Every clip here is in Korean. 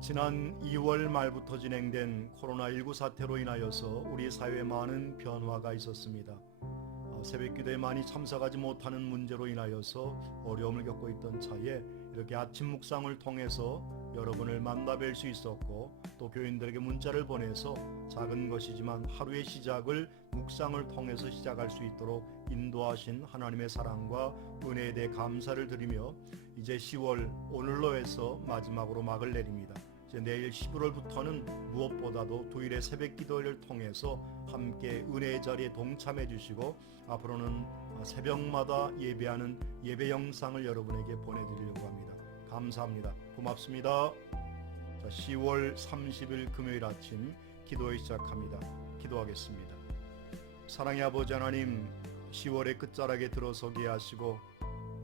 지난 2월 말부터 진행된 코로나19 사태로 인하여서 우리 사회에 많은 변화가 있었습니다. 새벽기도에 많이 참석하지 못하는 문제로 인하여서 어려움을 겪고 있던 차에 이렇게 아침 묵상을 통해서 여러분을 만나 뵐 수 있었고, 또 교인들에게 문자를 보내서 작은 것이지만 하루의 시작을 묵상을 통해서 시작할 수 있도록 인도하신 하나님의 사랑과 은혜에 대해 감사를 드리며, 이제 10월 오늘로 해서 마지막으로 막을 내립니다. 이제 내일 11월부터는 무엇보다도 주일의 새벽 기도를 통해서 함께 은혜의 자리에 동참해 주시고, 앞으로는 새벽마다 예배하는 예배 영상을 여러분에게 보내드리려고 합니다. 감사합니다. 고맙습니다. 자, 10월 30일 금요일 아침 기도회 시작합니다. 기도하겠습니다. 사랑의 아버지 하나님, 10월의 끝자락에 들어서게 하시고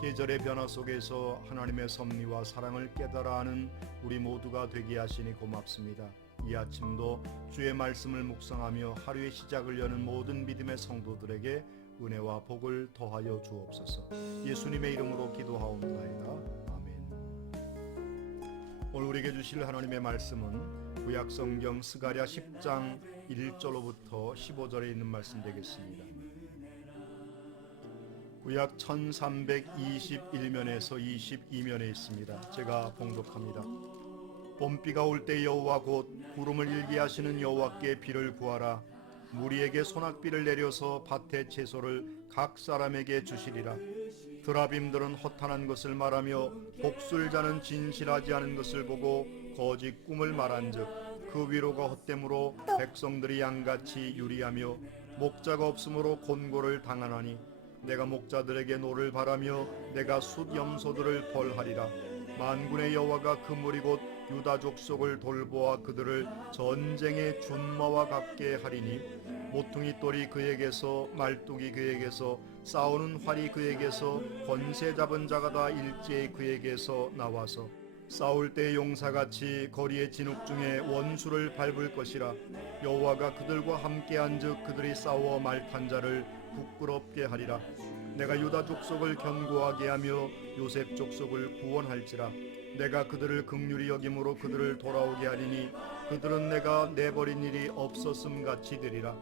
계절의 변화 속에서 하나님의 섭리와 사랑을 깨달아 하는 우리 모두가 되게 하시니 고맙습니다. 이 아침도 주의 말씀을 묵상하며 하루의 시작을 여는 모든 믿음의 성도들에게 은혜와 복을 더하여 주옵소서. 예수님의 이름으로 기도하옵나이다. 오늘 우리에게 주실 하나님의 말씀은 구약성경 스가랴 10장 1절로부터 15절에 있는 말씀 되겠습니다. 구약 1321면에서 22면에 있습니다. 제가 봉독합니다. 봄비가 올 때 여호와 곧 구름을 일게 하시는 여호와께 비를 구하라. 무리에게 소낙비를 내려서 밭의 채소를 각 사람에게 주시리라. 드라빔들은 허탄한 것을 말하며 복술자는 진실하지 않은 것을 보고 거짓 꿈을 말한즉 그 위로가 헛됨으로 백성들이 양같이 유리하며 목자가 없으므로 곤고를 당하나니 내가 목자들에게 노를 바라며 내가 숫 염소들을 벌하리라. 만군의 여호와가 그물이 곧 유다 족속을 돌보아 그들을 전쟁의 준마와 같게 하리니 모퉁이 돌이 그에게서 말뚝이 그에게서 싸우는 활이 그에게서 권세 잡은 자가 다 일제히 그에게서 나와서 싸울 때 용사같이 거리의 진흙 중에 원수를 밟을 것이라. 여호와가 그들과 함께한즉 그들이 싸워 말탄 자를 부끄럽게 하리라. 내가 유다 족속을 견고하게 하며 요셉 족속을 구원할지라. 내가 그들을 긍휼히 여김으로 그들을 돌아오게 하리니 그들은 내가 내버린 일이 없었음 같이 되리라.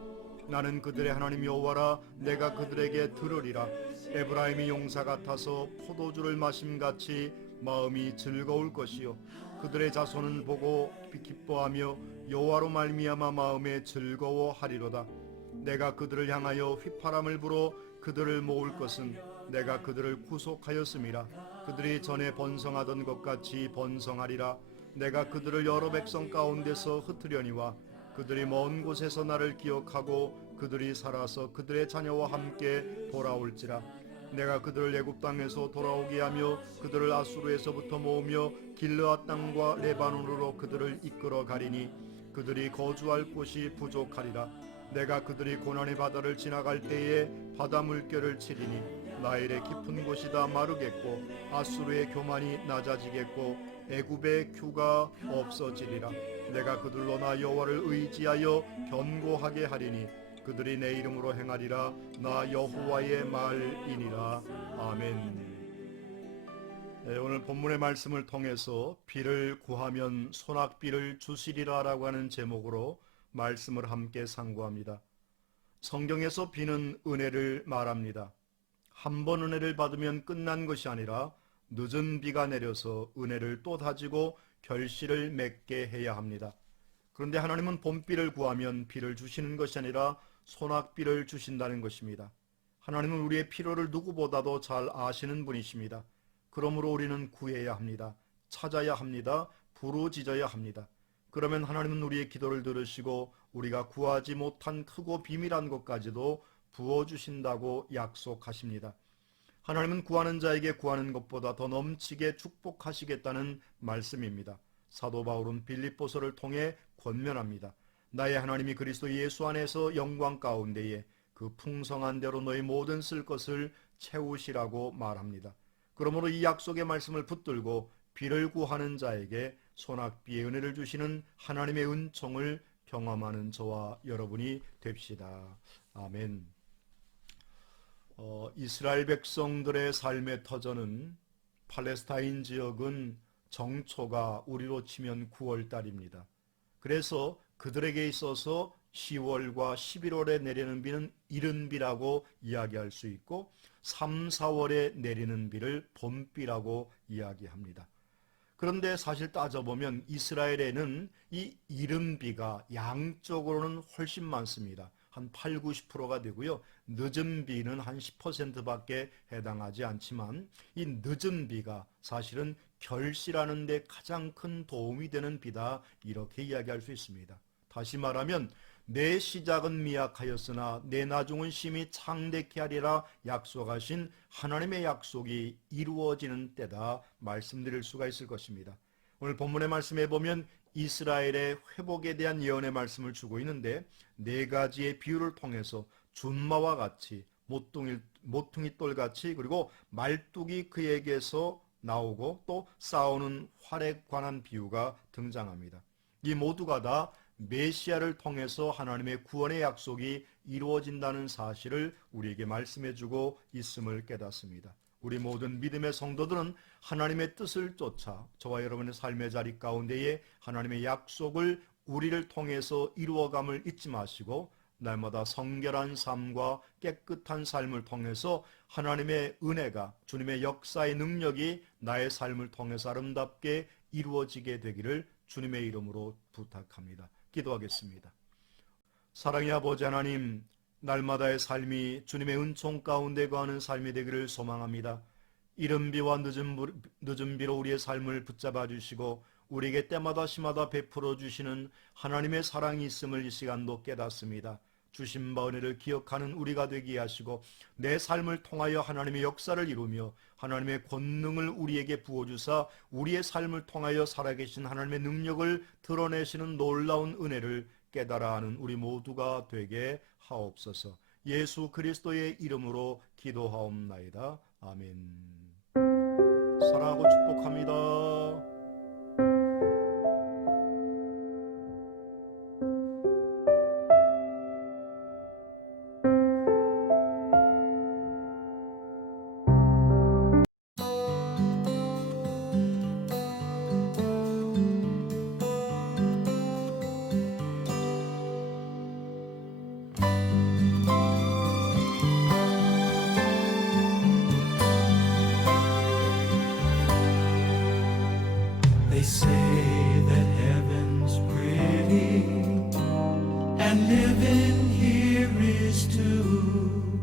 나는 그들의 하나님 여호와라. 내가 그들에게 들으리라. 에브라임이 용사 같아서 포도주를 마심같이 마음이 즐거울 것이요 그들의 자손은 보고 기뻐하며 여호와로 말미암아 마음에 즐거워하리로다. 내가 그들을 향하여 휘파람을 불어 그들을 모을 것은 내가 그들을 구속하였음이라. 그들이 전에 번성하던 것 같이 번성하리라. 내가 그들을 여러 백성 가운데서 흩으려니와 그들이 먼 곳에서 나를 기억하고 그들이 살아서 그들의 자녀와 함께 돌아올지라. 내가 그들을 애굽 땅에서 돌아오게 하며 그들을 아수르에서부터 모으며 길르앗 땅과 레바논으로 그들을 이끌어 가리니 그들이 거주할 곳이 부족하리라. 내가 그들이 고난의 바다를 지나갈 때에 바다 물결을 치리니 나일의 깊은 곳이 다 마르겠고 아수르의 교만이 낮아지겠고 애굽의 규가 없어지리라. 내가 그들로 나 여호와를 의지하여 견고하게 하리니 그들이 내 이름으로 행하리라. 나 여호와의 말이니라. 아멘. 오늘 본문의 말씀을 통해서 비를 구하면 소낙비를 주시리라 라고 하는 제목으로 말씀을 함께 상고합니다. 성경에서 비는 은혜를 말합니다. 한 번 은혜를 받으면 끝난 것이 아니라 늦은 비가 내려서 은혜를 또 다지고 결실을 맺게 해야 합니다. 그런데 하나님은 봄비를 구하면 비를 주시는 것이 아니라 소낙비를 주신다는 것입니다. 하나님은 우리의 필요를 누구보다도 잘 아시는 분이십니다. 그러므로 우리는 구해야 합니다. 찾아야 합니다. 부르짖어야 합니다. 그러면 하나님은 우리의 기도를 들으시고 우리가 구하지 못한 크고 비밀한 것까지도 부어주신다고 약속하십니다. 하나님은 구하는 자에게 구하는 것보다 더 넘치게 축복하시겠다는 말씀입니다. 사도 바울은 빌립보서를 통해 권면합니다. 나의 하나님이 그리스도 예수 안에서 영광 가운데에 그 풍성한 대로 너희 모든 쓸 것을 채우시라고 말합니다. 그러므로 이 약속의 말씀을 붙들고 비를 구하는 자에게 소낙비의 은혜를 주시는 하나님의 은총을 경험하는 저와 여러분이 됩시다. 아멘. 이스라엘 백성들의 삶의 터전은 팔레스타인 지역은 정초가 우리로 치면 9월 달입니다. 그래서 그들에게 있어서 10월과 11월에 내리는 비는 이른 비라고 이야기할 수 있고 3, 4월에 내리는 비를 봄비라고 이야기합니다. 그런데 사실 따져보면 이스라엘에는 이 이른 비가 양적으로는 훨씬 많습니다. 한 8, 90%가 되고요. 늦은 비는 한 10%밖에 해당하지 않지만 이 늦은 비가 사실은 결실하는 데 가장 큰 도움이 되는 비다, 이렇게 이야기할 수 있습니다. 다시 말하면 내 시작은 미약하였으나 내 나중은 심히 창대케 하리라 약속하신 하나님의 약속이 이루어지는 때다 말씀드릴 수가 있을 것입니다. 오늘 본문의 말씀에 보면 이스라엘의 회복에 대한 예언의 말씀을 주고 있는데 네 가지의 비유를 통해서 준마와 같이 모퉁이 똘같이 그리고 말뚝이 그에게서 나오고 또 싸우는 활에 관한 비유가 등장합니다. 이 모두가 다 메시아를 통해서 하나님의 구원의 약속이 이루어진다는 사실을 우리에게 말씀해주고 있음을 깨닫습니다. 우리 모든 믿음의 성도들은 하나님의 뜻을 쫓아 저와 여러분의 삶의 자리 가운데에 하나님의 약속을 우리를 통해서 이루어감을 잊지 마시고 날마다 성결한 삶과 깨끗한 삶을 통해서 하나님의 은혜가, 주님의 역사의 능력이 나의 삶을 통해서 아름답게 이루어지게 되기를 주님의 이름으로 부탁합니다. 기도하겠습니다. 사랑의 아버지 하나님, 날마다의 삶이 주님의 은총 가운데 거하는 삶이 되기를 소망합니다. 이른 비와 늦은 비로 우리의 삶을 붙잡아 주시고 우리에게 때마다 시마다 베풀어 주시는 하나님의 사랑이 있음을 이 시간도 깨닫습니다. 주신 바 은혜를 기억하는 우리가 되게 하시고 내 삶을 통하여 하나님의 역사를 이루며 하나님의 권능을 우리에게 부어주사 우리의 삶을 통하여 살아계신 하나님의 능력을 드러내시는 놀라운 은혜를 깨달아 하는 우리 모두가 되게 하옵소서. 예수 그리스도의 이름으로 기도하옵나이다. 아멘. 사랑하고 축복합니다. They say that heaven's pretty and living here is too.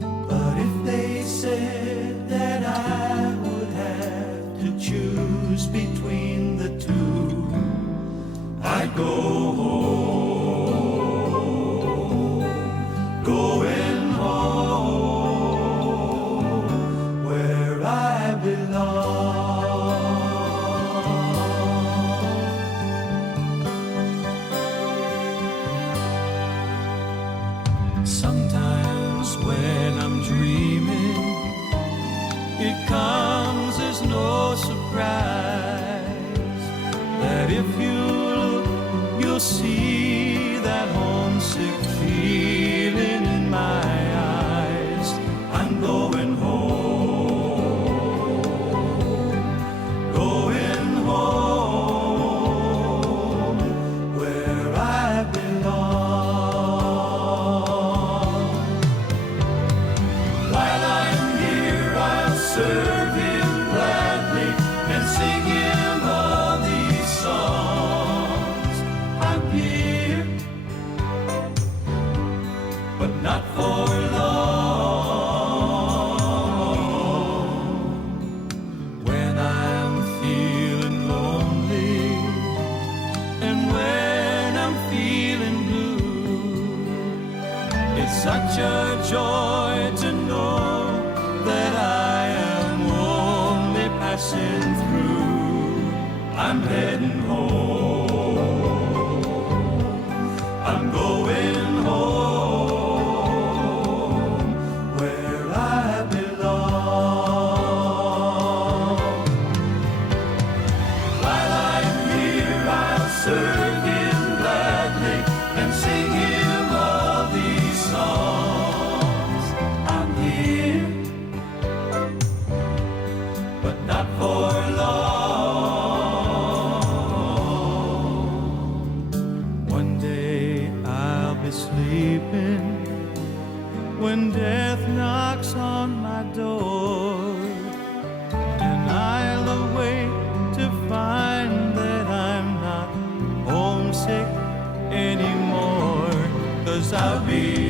But if they said that I would have to choose between the two, I'd go home, going home where I belong. Sometimes when I'm dreaming, it comes as no surprise that if you look, you'll see that homesick feeling in my eyes. I'm going home, going home where I belong. Serve him gladly and sing him all these songs. I'm here, but not for long. When I'm feeling lonely and when I'm feeling blue, it's such a joy to know that I am only passing through. I'm heading home, I'm going home where I belong. While I'm here, I'll serve him gladly and sing him all these songs. I'm here, but not for long. when death knocks on my door, and I'll awake to find that I'm not homesick anymore, 'cause I'll be